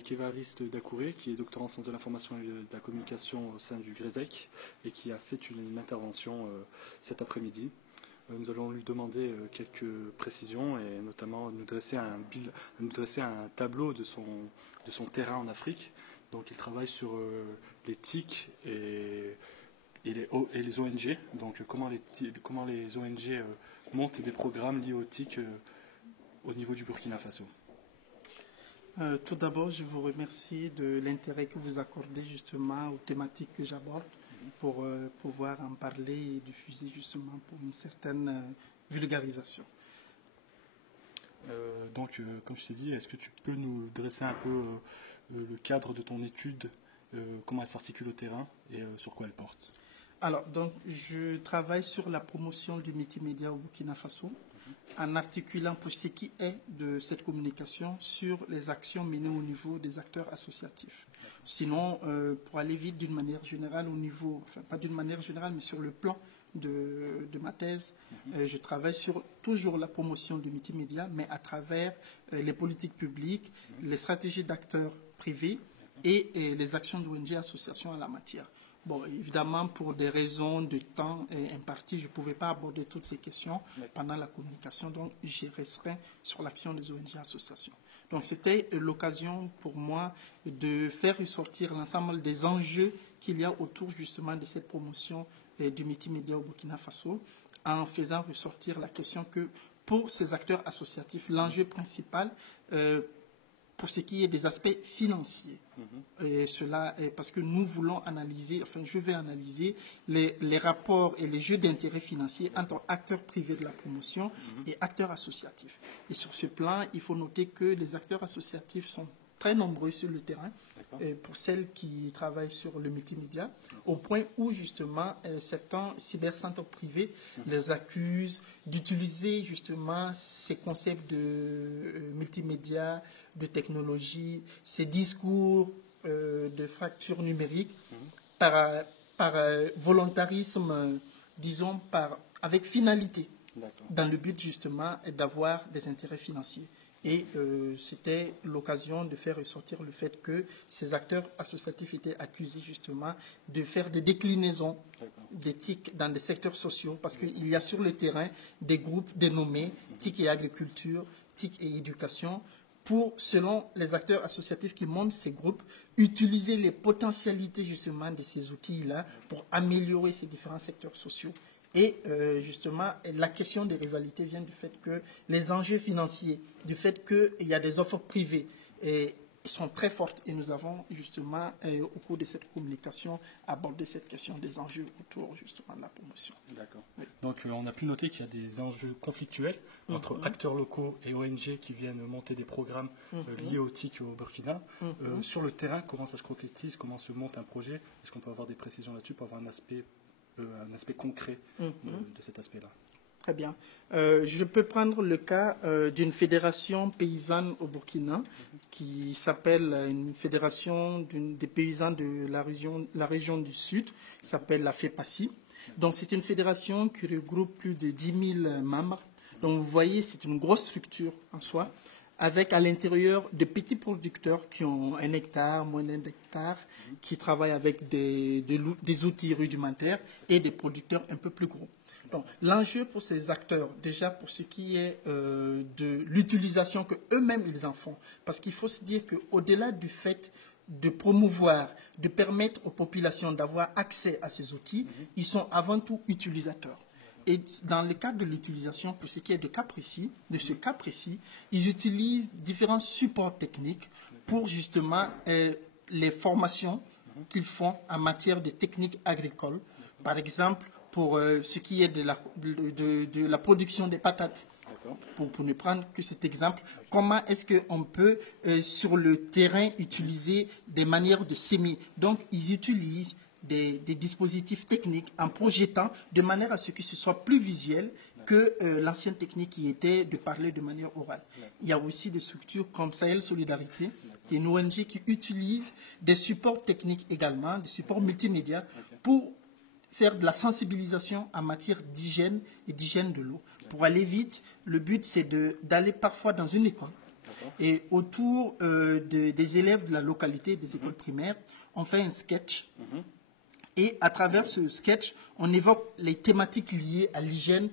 avec Évariste Dacouré, qui est doctorant en sciences de l'information et de la communication au sein du GRESEC et qui a fait une intervention cet après-midi. Nous allons lui demander quelques précisions et notamment nous dresser un tableau de son terrain en Afrique. Donc il travaille sur les TIC et les ONG. Donc comment les ONG montent des programmes liés aux TIC au niveau du Burkina Faso. Tout d'abord, je vous remercie de l'intérêt que vous accordez justement aux thématiques que j'aborde pour pouvoir en parler et diffuser justement pour une certaine vulgarisation. Donc, comme je t'ai dit, est-ce que tu peux nous dresser un peu le cadre de ton étude, comment elle s'articule au terrain et sur quoi elle porte? Alors, donc, je travaille sur la promotion du multimédia au Burkina Faso, en articulant pour ce qui est de cette communication sur les actions menées au niveau des acteurs associatifs. Sinon, pour aller vite d'une manière générale au niveau, enfin pas d'une manière générale, mais sur le plan de ma thèse, je travaille sur toujours la promotion du multimédia, mais à travers les politiques publiques, les stratégies d'acteurs privés et les actions d'ONG associations en la matière. Bon, évidemment, pour des raisons de temps imparti, je ne pouvais pas aborder toutes ces questions pendant la communication, donc je resterai sur l'action des ONG associations. Donc c'était l'occasion pour moi de faire ressortir l'ensemble des enjeux qu'il y a autour justement de cette promotion du multimédia au Burkina Faso, en faisant ressortir la question que pour ces acteurs associatifs, l'enjeu principal, pour ce qui est des aspects financiers. Et cela est parce que nous voulons analyser, enfin je vais analyser les rapports et les jeux d'intérêt financiers entre acteurs privés de la promotion et acteurs associatifs. Et sur ce plan, il faut noter que les acteurs associatifs sont très nombreux sur le terrain, pour celles qui travaillent sur le multimédia, au point où justement certains cybercentres privés les accusent d'utiliser justement ces concepts de multimédia, de technologie, ces discours de fracture numérique par volontarisme, disons, avec finalité, dans le but justement d'avoir des intérêts financiers. Et c'était l'occasion de faire ressortir le fait que ces acteurs associatifs étaient accusés justement de faire des déclinaisons d'éthique dans des secteurs sociaux, parce qu'il y a sur le terrain des groupes dénommés TIC et agriculture, TIC et éducation, pour, selon les acteurs associatifs qui montent ces groupes, utiliser les potentialités justement de ces outils-là pour améliorer ces différents secteurs sociaux. Et justement, la question des rivalités vient du fait que les enjeux financiers, du fait qu'il y a des offres privées, sont très fortes. Et nous avons justement, au cours de cette communication, abordé cette question des enjeux autour justement de la promotion. D'accord. Oui. Donc on a pu noter qu'il y a des enjeux conflictuels entre acteurs locaux et ONG qui viennent monter des programmes liés au TIC au Burkina. Sur le terrain, comment ça se concrétise, comment se monte un projet? Est-ce qu'on peut avoir des précisions là-dessus pour avoir un aspect concret de cet aspect-là? Très bien. Je peux prendre le cas d'une fédération paysanne au Burkina qui s'appelle une fédération des paysans de la région du Sud, qui s'appelle la FEPASI. Donc c'est une fédération qui regroupe plus de 10 000 membres. Donc vous voyez, c'est une grosse structure en soi, avec à l'intérieur de petits producteurs qui ont 1 hectare, moins d'1 hectare, qui travaillent avec des outils rudimentaires et des producteurs un peu plus gros. Donc, l'enjeu pour ces acteurs, déjà pour ce qui est de l'utilisation qu'eux-mêmes ils en font, parce qu'il faut se dire qu'au-delà du fait de promouvoir, de permettre aux populations d'avoir accès à ces outils, ils sont avant tout utilisateurs. Et dans le cadre de l'utilisation, pour ce qui est de ce cas précis, ils utilisent différents supports techniques pour justement les formations qu'ils font en matière de techniques agricoles. Par exemple, pour ce qui est de la production des patates. Pour ne prendre que cet exemple, comment est-ce qu'on peut, sur le terrain, utiliser des manières de semer? Donc, ils utilisent des dispositifs techniques en projetant de manière à ce que ce soit plus visuel que l'ancienne technique qui était de parler de manière orale. Il y a aussi des structures comme Sahel Solidarité, qui est une ONG qui utilise des supports techniques également, des supports multimédia pour faire de la sensibilisation en matière d'hygiène et d'hygiène de l'eau. Pour aller vite, le but c'est d'aller parfois dans une école Et autour des élèves de la localité, des écoles primaires, on fait un sketch. Et à travers ce sketch, on évoque les thématiques liées à l'hygiène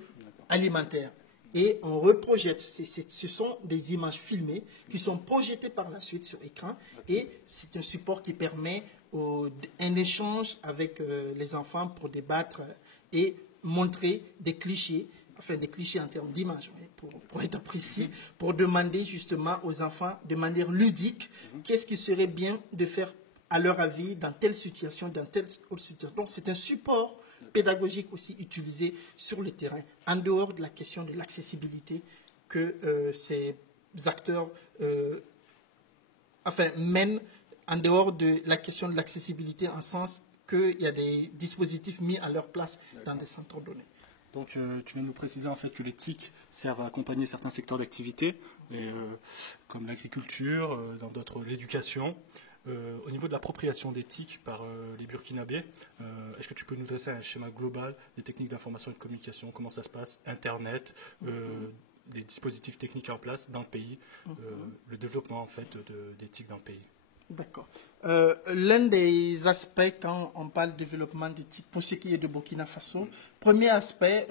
alimentaire. Et on reprojette. Ce sont des images filmées qui sont projetées par la suite sur écran. Et c'est un support qui permet un échange avec les enfants pour débattre et montrer des clichés, enfin des clichés en termes d'image, pour être précis, pour demander justement aux enfants de manière ludique qu'est-ce qui serait bien de faire à leur avis dans telle situation, dans telle autre situation. Donc c'est un support pédagogique aussi utilisé sur le terrain, en dehors de la question de l'accessibilité que ces acteurs mènent, en dehors de la question de l'accessibilité en sens qu'il y a des dispositifs mis à leur place dans des centres donnés. Donc tu viens de nous préciser en fait que les TIC servent à accompagner certains secteurs d'activité, comme l'agriculture, dans d'autres l'éducation. Au niveau de l'appropriation des TIC par les Burkinabés, est-ce que tu peux nous dresser un schéma global des techniques d'information et de communication, comment ça se passe, Internet, des dispositifs techniques en place dans le pays, le développement en fait des TIC dans le pays? D'accord. L'un des aspects quand on parle de développement des TIC, pour ce qui est de Burkina Faso, premier aspect,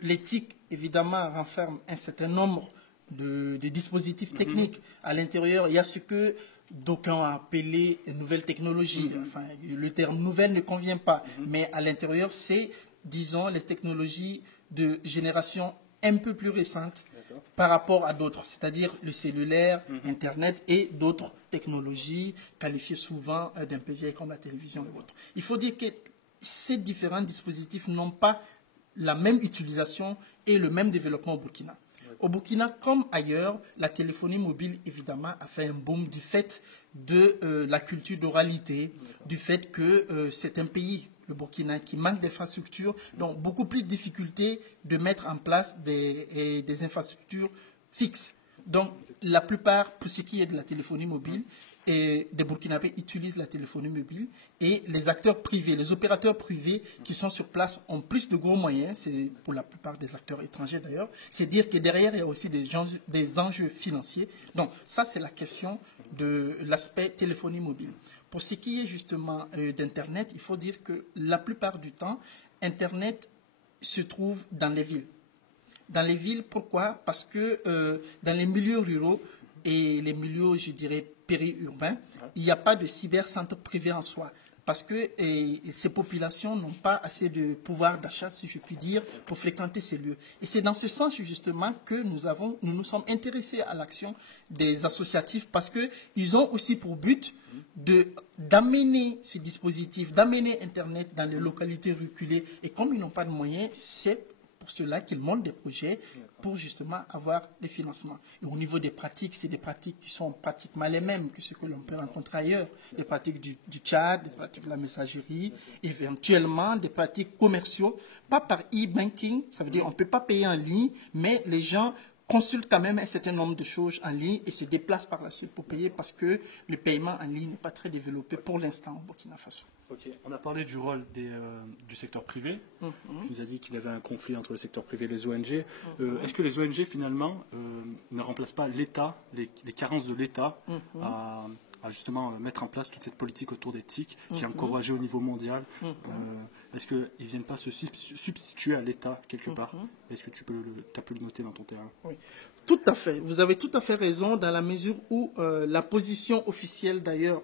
les TIC évidemment renferment un certain nombre de dispositifs techniques. À l'intérieur, il y a ce que d'aucuns ont appelé nouvelles technologies. Enfin, le terme nouvelle ne convient pas, mais à l'intérieur, c'est, disons, les technologies de génération un peu plus récente par rapport à d'autres, c'est-à-dire le cellulaire, Internet et d'autres technologies qualifiées souvent d'un peu vieilles comme la télévision et autres. Il faut dire que ces différents dispositifs n'ont pas la même utilisation et le même développement au Burkina. Au Burkina, comme ailleurs, la téléphonie mobile, évidemment, a fait un boom du fait de la culture d'oralité, du fait que c'est un pays, le Burkina, qui manque d'infrastructures, donc beaucoup plus de difficultés de mettre en place des infrastructures fixes. Donc, la plupart, pour ce qui est de la téléphonie mobile, des Burkinabés utilisent la téléphonie mobile et les acteurs privés, les opérateurs privés qui sont sur place ont plus de gros moyens, c'est pour la plupart des acteurs étrangers d'ailleurs, c'est dire que derrière il y a aussi des enjeux financiers. Donc ça c'est la question de l'aspect téléphonie mobile. Pour ce qui est justement d'Internet, il faut dire que la plupart du temps, Internet se trouve dans les villes. Dans les villes, pourquoi? Parce que dans les milieux ruraux et les milieux, je dirais, périurbains, il n'y a pas de cybercentre privé en soi. Parce que ces populations n'ont pas assez de pouvoir d'achat, si je puis dire, pour fréquenter ces lieux. Et c'est dans ce sens, justement, que nous nous sommes intéressés à l'action des associatifs, parce qu'ils ont aussi pour but d'amener ce dispositif, d'amener Internet dans les localités reculées. Et comme ils n'ont pas de moyens, c'est pour cela qu'ils montent des projets pour justement avoir des financements. Et au niveau des pratiques, c'est des pratiques qui sont pratiquement les mêmes que ce que l'on peut rencontrer ailleurs. Des pratiques du chat, des pratiques de la messagerie, éventuellement des pratiques commerciaux, pas par e-banking, ça veut dire on ne peut pas payer en ligne, mais les gens consultent quand même un certain nombre de choses en ligne et se déplacent par la suite pour payer parce que le paiement en ligne n'est pas très développé pour l'instant au Burkina Faso. Ok, on a parlé du rôle du secteur privé. Tu nous as dit qu'il y avait un conflit entre le secteur privé et les ONG. Est-ce que les ONG, finalement, ne remplacent pas l'État, les carences de l'État à justement mettre en place toute cette politique autour des TIC qui est encouragée au niveau mondial? Est-ce qu'ils ne viennent pas se substituer à l'État quelque part? Est-ce que tu as pu le noter dans ton terrain? Oui. Tout à fait. Vous avez tout à fait raison dans la mesure où la position officielle, d'ailleurs,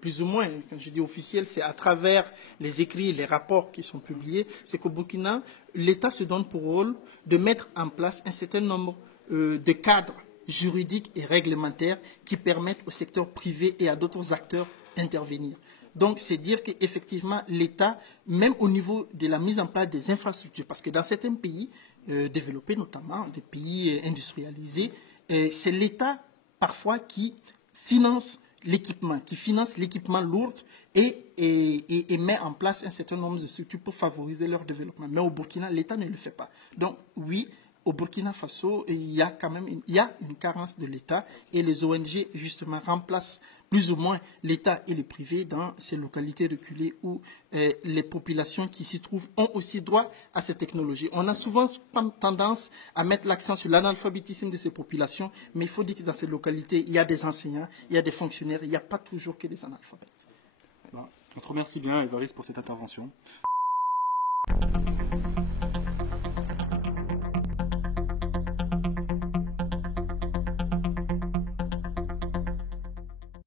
plus ou moins, quand je dis officielle, c'est à travers les écrits, les rapports qui sont publiés, c'est qu'au Burkina, l'État se donne pour rôle de mettre en place un certain nombre de cadres juridiques et réglementaires qui permettent au secteur privé et à d'autres acteurs d'intervenir. Donc, c'est dire qu'effectivement, l'État, même au niveau de la mise en place des infrastructures, parce que dans certains pays développés, notamment des pays industrialisés, c'est l'État parfois qui finance l'équipement lourd et met en place un certain nombre de structures pour favoriser leur développement. Mais au Burkina, l'État ne le fait pas. Donc, oui, au Burkina Faso, il y a quand même une carence de l'État et les ONG justement remplacent plus ou moins l'État et le privé dans ces localités reculées où les populations qui s'y trouvent ont aussi droit à ces technologies. On a souvent tendance à mettre l'accent sur l'analphabétisme de ces populations, mais il faut dire que dans ces localités, il y a des enseignants, il y a des fonctionnaires, il n'y a pas toujours que des analphabètes. On te remercie bien, Évariste, pour cette intervention.